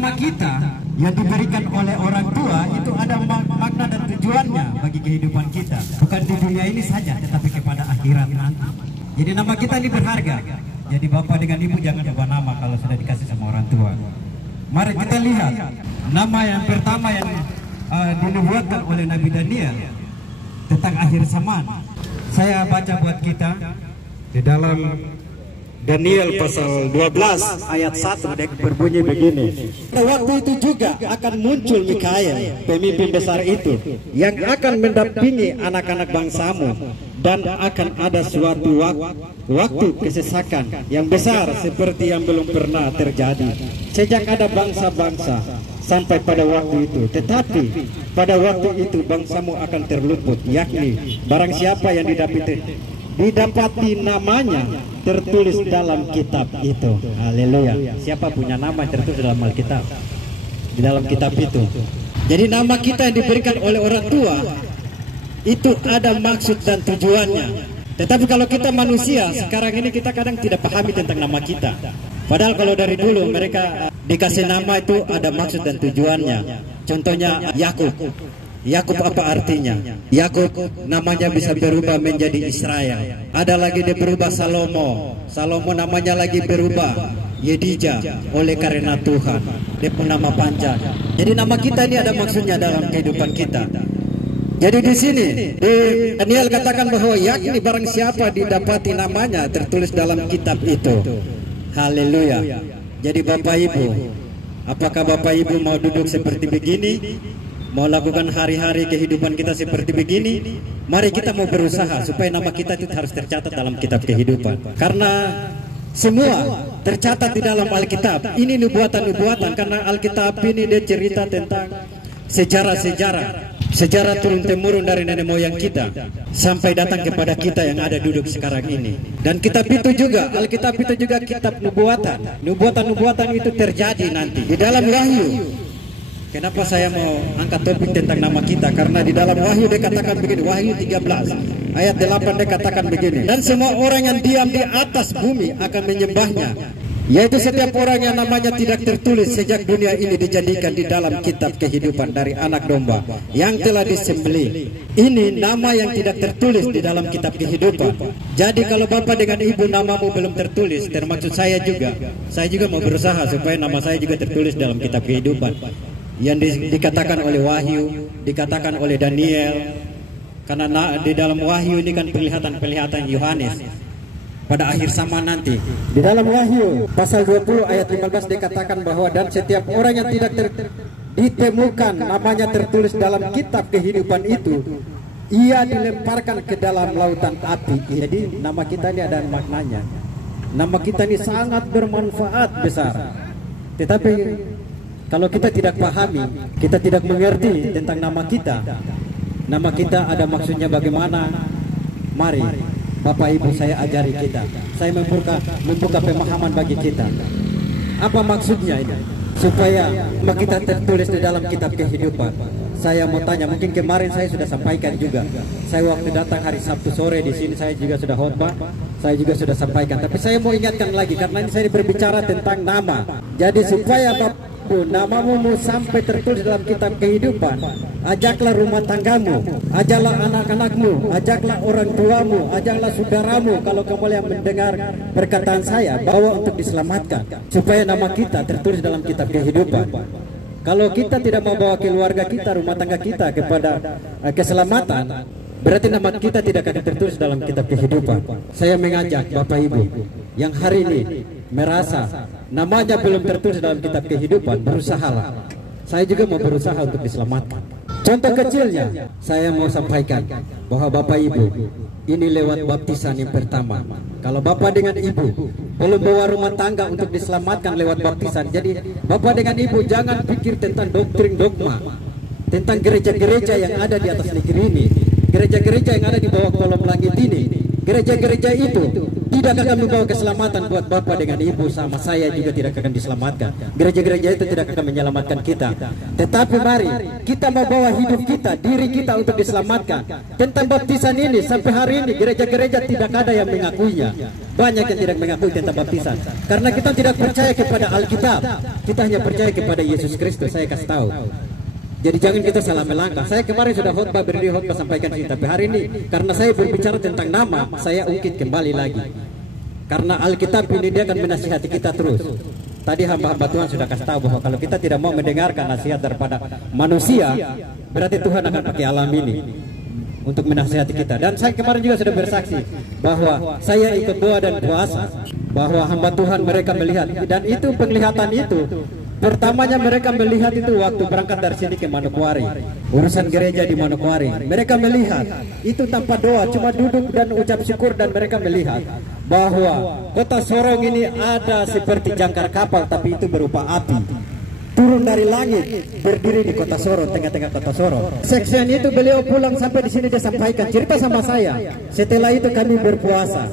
nama kita yang diberikan oleh orang tua itu ada makna dan tujuannya bagi kehidupan kita. Bukan di dunia ini saja, tetapi kepada akhirat nanti. Jadi nama kita ini berharga. Jadi bapak dengan ibu jangan ubah nama kalau sudah dikasih sama orang tua. Mari kita lihat nama yang pertama yang dinubuatkan oleh Nabi Daniel tentang akhir zaman. Saya baca buat kita di dalam Daniel pasal 12 ayat 1 berbunyi begini. Pada waktu itu juga akan muncul Mikael, pemimpin besar itu, yang akan mendampingi anak-anak bangsamu, dan akan ada suatu waktu kesesakan yang besar seperti yang belum pernah terjadi sejak ada bangsa-bangsa sampai pada waktu itu. Tetapi pada waktu itu bangsamu akan terluput, yakni barang siapa yang didapati namanya tertulis dalam kitab itu. Haleluya. Siapa punya nama tertulis dalam Alkitab? Di dalam kitab itu. Jadi nama kita yang diberikan oleh orang tua itu ada maksud dan tujuannya. Tetapi kalau kita manusia sekarang ini kita kadang tidak pahami tentang nama kita. Padahal kalau dari dulu mereka dikasih nama itu ada maksud dan tujuannya. Contohnya Yakub. Yakub apa artinya? Yakub namanya bisa berubah menjadi Israel. Ada lagi dia berubah Salomo. Salomo namanya lagi berubah Yedija oleh karena Tuhan. Dia pun nama panjang. Jadi nama kita ini ada maksudnya dalam kehidupan kita. Jadi di sini Daniel katakan bahwa yakni barang siapa didapati namanya tertulis dalam kitab itu. Haleluya. Jadi Bapak Ibu, apakah Bapak Ibu mau duduk seperti begini? Mau lakukan hari-hari kehidupan kita seperti begini? Mari kita mau berusaha supaya nama kita itu harus tercatat dalam kitab kehidupan. Karena semua tercatat di dalam Alkitab. Ini nubuatan-nubuatan, karena Alkitab ini dia cerita tentang sejarah turun-temurun dari nenek moyang kita sampai datang kepada kita yang ada duduk sekarang ini. Dan kitab itu juga, Alkitab itu juga kitab nubuatan. Nubuatan-nubuatan itu terjadi nanti di dalam Wahyu. Kenapa saya mau angkat topik tentang nama kita? Karena di dalam Wahyu dia katakan begini, Wahyu 13 ayat 8 dia katakan begini. Dan semua orang yang diam di atas bumi akan menyembahnya, yaitu setiap orang yang namanya tidak tertulis sejak dunia ini dijadikan di dalam kitab kehidupan dari anak domba yang telah disembelih. Ini nama yang tidak tertulis di dalam kitab kehidupan. Jadi kalau Bapak dengan Ibu namamu belum tertulis, termasuk saya juga mau berusaha supaya nama saya juga tertulis dalam kitab kehidupan yang dikatakan oleh Wahyu, dikatakan oleh Daniel. Karena di dalam Wahyu ini kan penglihatan Yohanes pada akhir zaman nanti. Di dalam Wahyu pasal 20 ayat 15 dikatakan bahwa dan setiap orang yang tidak ditemukan namanya tertulis dalam kitab kehidupan itu, ia dilemparkan ke dalam lautan api. Jadi nama kita ini ada maknanya. Nama kita ini sangat bermanfaat besar. Tetapi kalau kita tidak pahami, kita tidak mengerti tentang nama kita ada maksudnya bagaimana, mari Bapak Ibu saya ajari kita. Saya membuka pemahaman bagi kita. Apa maksudnya ini? Supaya kita tertulis di dalam kitab kehidupan. Saya mau tanya, mungkin kemarin saya sudah sampaikan juga. Saya waktu datang hari Sabtu sore di sini saya juga sudah khotbah, saya juga sudah sampaikan. Tapi saya mau ingatkan lagi karena ini saya berbicara tentang nama. Jadi supaya namamu sampai tertulis dalam kitab kehidupan, ajaklah rumah tanggamu, ajaklah anak-anakmu, ajaklah orang tuamu, ajaklah saudaramu kalau kamu yang mendengar perkataan saya bawa untuk diselamatkan supaya nama kita tertulis dalam kitab kehidupan. Kalau kita tidak mau bawa keluarga kita, rumah tangga kita kepada keselamatan, berarti nama kita tidak akan tertulis dalam kitab kehidupan. Saya mengajak Bapak Ibu yang hari ini merasa namanya belum tertulis dalam kitab kehidupan, berusahalah. Saya juga mau berusaha untuk diselamatkan. Contoh kecilnya, saya mau sampaikan bahwa Bapak Ibu, ini lewat baptisan yang pertama. Kalau Bapak dengan Ibu belum bawa rumah tangga untuk diselamatkan lewat baptisan, jadi Bapak dengan Ibu jangan pikir tentang doktrin dogma, tentang gereja-gereja yang ada di atas negeri ini, gereja-gereja yang ada di bawah kolom langit ini. Gereja-gereja itu tidak akan membawa keselamatan buat Bapak dengan Ibu, sama saya juga tidak akan diselamatkan. Gereja-gereja itu tidak akan menyelamatkan kita. Tetapi mari kita membawa hidup kita, diri kita untuk diselamatkan. Tentang baptisan ini sampai hari ini gereja-gereja tidak ada yang mengakuinya. Banyak yang tidak mengakui tentang baptisan karena kita tidak percaya kepada Alkitab. Kita hanya percaya kepada Yesus Kristus. Saya kasih tahu. Jadi jangan kita salah melangkah. Saya kemarin sudah khotbah, berdiri khotbah sampaikan sini, tapi hari ini karena saya berbicara tentang nama, saya ungkit kembali lagi. Karena Alkitab ini dia akan menasihati kita terus. Tadi hamba-hamba Tuhan sudah kasih tahu bahwa kalau kita tidak mau mendengarkan nasihat daripada manusia, berarti Tuhan akan pakai alam ini untuk menasihati kita. Dan saya kemarin juga sudah bersaksi bahwa saya ikut doa dan puasa, bahwa hamba Tuhan mereka melihat, dan itu penglihatan itu pertamanya mereka melihat itu waktu berangkat dari sini ke Manokwari, urusan gereja di Manokwari. Mereka melihat itu tanpa doa, cuma duduk dan ucap syukur, dan mereka melihat bahwa kota Sorong ini ada seperti jangkar kapal, tapi itu berupa api turun dari langit, berdiri di kota Sorong, tengah-tengah kota Sorong. Seksian itu beliau pulang sampai di sini dia sampaikan cerita sama saya. Setelah itu kami berpuasa,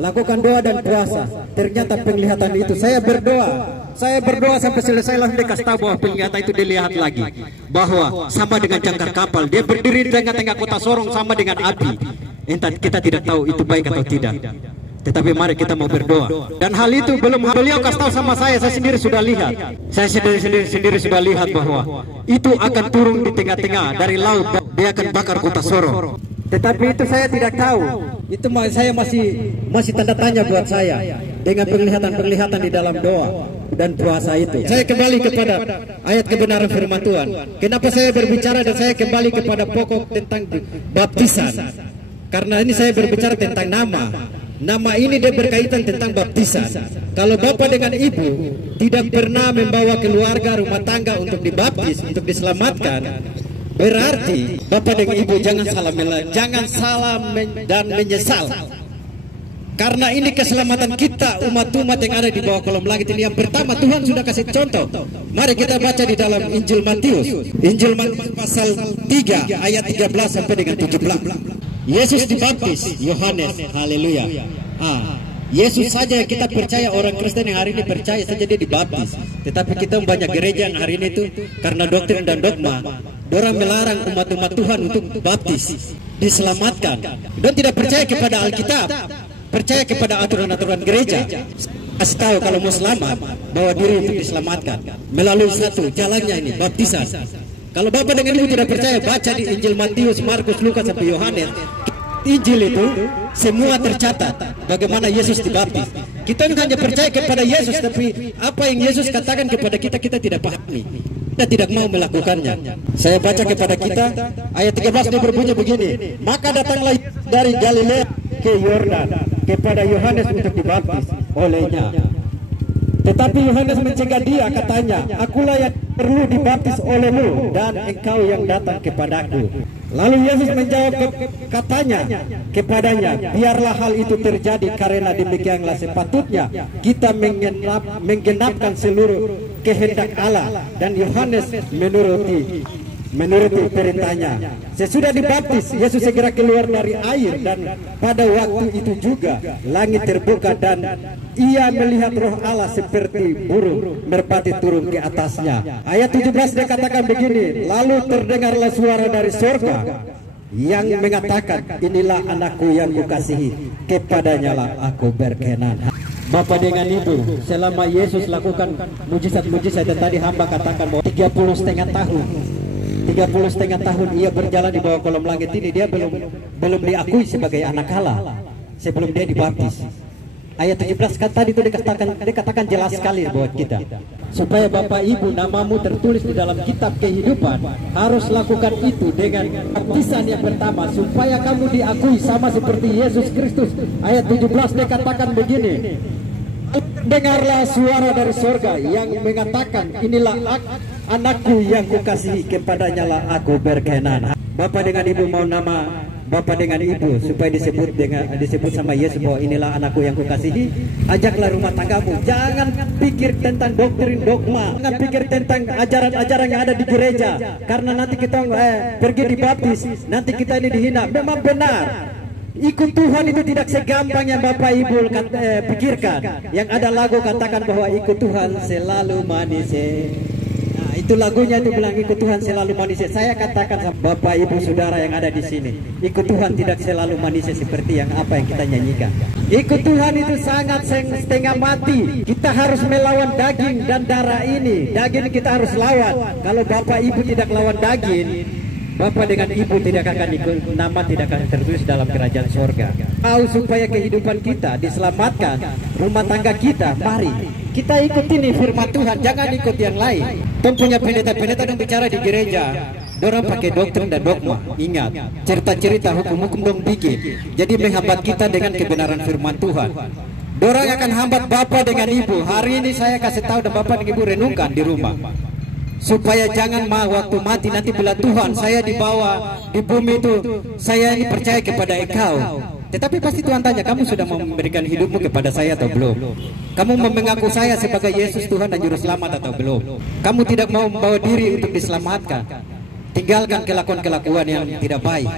lakukan doa dan puasa. Ternyata penglihatan itu saya berdoa sampai selesai, langsung dikasih tahu bahwa penglihatan itu dilihat lagi bahwa sama dengan jangkar kapal, dia berdiri di tengah-tengah kota Sorong sama dengan api. Entah, kita tidak tahu itu baik atau tidak. Tetapi mari kita mau berdoa. Dan hal itu belum beliau kasih tahu sama saya sendiri sudah lihat. Saya sendiri sudah lihat bahwa itu akan turun di tengah-tengah dari laut, dia akan bakar kota Sorong. Tetapi itu saya tidak tahu. Itu saya masih tanda tanya buat saya dengan penglihatan di dalam doa dan puasa itu. Saya kembali kepada ayat kebenaran firman Tuhan. Kenapa saya berbicara dan saya kembali kepada pokok tentang baptisan? Karena ini saya berbicara tentang nama. Nama ini dia berkaitan tentang baptisan. Kalau bapak dengan ibu tidak pernah membawa keluarga rumah tangga untuk dibaptis, untuk diselamatkan, berarti bapak dengan ibu jangan salah dan menyesal. Karena ini keselamatan kita, umat-umat yang ada di bawah kolom langit ini. Yang pertama Tuhan sudah kasih contoh. Mari kita baca di dalam Injil Matius. Injil Matius pasal 3 ayat 13 sampai dengan 17. Yesus dibaptis Yohanes, haleluya. Yesus saja kita percaya, orang Kristen yang hari ini percaya saja dia dibaptis. Tetapi kita banyak gereja yang hari ini itu karena doktrin dan dogma, dorang melarang umat-umat Tuhan untuk baptis, diselamatkan. Dan tidak percaya kepada Alkitab, percaya kepada aturan-aturan gereja. Kasih tahu kalau mau selamat, bawa diri untuk diselamatkan melalui satu jalannya ini, baptisan. Kalau bapak dengan ibu tidak percaya, baca di Injil Matius, Markus, Lukas sampai Yohanes. Injil itu semua tercatat bagaimana Yesus dibaptis. Kita hanya percaya kepada Yesus, tapi apa yang Yesus katakan kepada kita, kita tidak pahami. Kita tidak mau melakukannya. Saya baca kepada kita ayat 13, dia berbunyi begini. Maka datanglah dari Galilea ke Yordan kepada Yohanes untuk dibaptis olehnya. Tetapi Yohanes mencegah dia, katanya, akulah yang perlu dibaptis olehmu, dan engkau yang datang kepadaku. Lalu Yesus menjawab katanya kepadanya, biarlah hal itu terjadi, karena demikianlah sepatutnya kita menggenapkan seluruh kehendak Allah. Dan Yohanes menuruti perintahnya. Sesudah dibaptis, Yesus segera keluar dari air, dan pada waktu itu juga langit terbuka dan ia melihat roh Allah seperti burung merpati turun ke atasnya. Ayat 17 dia katakan begini, lalu terdengarlah suara dari surga yang mengatakan, inilah anakku yang kukasihi, kepadanya lah aku berkenan. Bapak dengan ibu, selama Yesus lakukan mujizat-mujizat yang tadi hamba katakan bahwa 30,5 tahun ia berjalan di bawah kolom langit ini, dia belum diakui sebagai anak Allah sebelum dia dibaptis. Ayat 17 kan tadi itu dikatakan jelas sekali buat kita, supaya bapak ibu namamu tertulis di dalam kitab kehidupan, harus lakukan itu dengan baptisan yang pertama supaya kamu diakui sama seperti Yesus Kristus. Ayat 17 dikatakan begini, dengarlah suara dari surga yang mengatakan, inilah anakku yang kukasihi, kepadanya lah aku berkenan. Bapak dengan ibu mau nama bapak dengan ibu supaya disebut sama Yesus bahwa inilah anakku yang kukasihi, ajaklah rumah tanggamu. Jangan pikir tentang doktrin dogma, jangan pikir tentang ajaran-ajaran yang ada di gereja, karena nanti kita pergi dibaptis, nanti kita ini dihina. Memang benar, ikut Tuhan itu tidak segampang yang bapak ibu pikirkan. Yang ada lagu katakan bahwa ikut Tuhan selalu manis. Itu Itu lagunya itu bilang ikut Tuhan selalu manusia. Saya katakan sama Bapak Ibu Saudara yang ada di sini, ikut Tuhan tidak selalu manusia seperti yang apa yang kita nyanyikan. Ikut Tuhan itu sangat setengah mati. Kita harus melawan daging dan darah ini. Daging kita harus lawan. Kalau Bapak Ibu tidak lawan daging, Bapak dengan Ibu tidak akan ikut, nama tidak akan tertulis dalam kerajaan sorga. Tahu supaya kehidupan kita diselamatkan, rumah tangga kita, mari kita ikut ini firman Tuhan, jangan ikut yang lain. Tom punya pendeta-pendeta yang bicara di gereja, dorang pakai doktrin dan dogma. Ingat, cerita-cerita hukum-hukum dong bikin, jadi menghambat kita dengan kebenaran firman Tuhan. Dorang akan hambat Bapak dengan Ibu. Hari ini saya kasih tahu dan Bapak dan Ibu renungkan di rumah, supaya jangan waktu mati nanti bila Tuhan saya dibawa di bumi itu, saya ini percaya kepada Engkau. Tetapi pasti Tuhan tanya, kamu sudah memberikan hidupmu kepada saya atau belum? Kamu mengaku saya sebagai Yesus Tuhan dan Juru Selamat atau belum? Kamu tidak mau membawa diri untuk diselamatkan. Tinggalkan kelakuan-kelakuan yang tidak baik.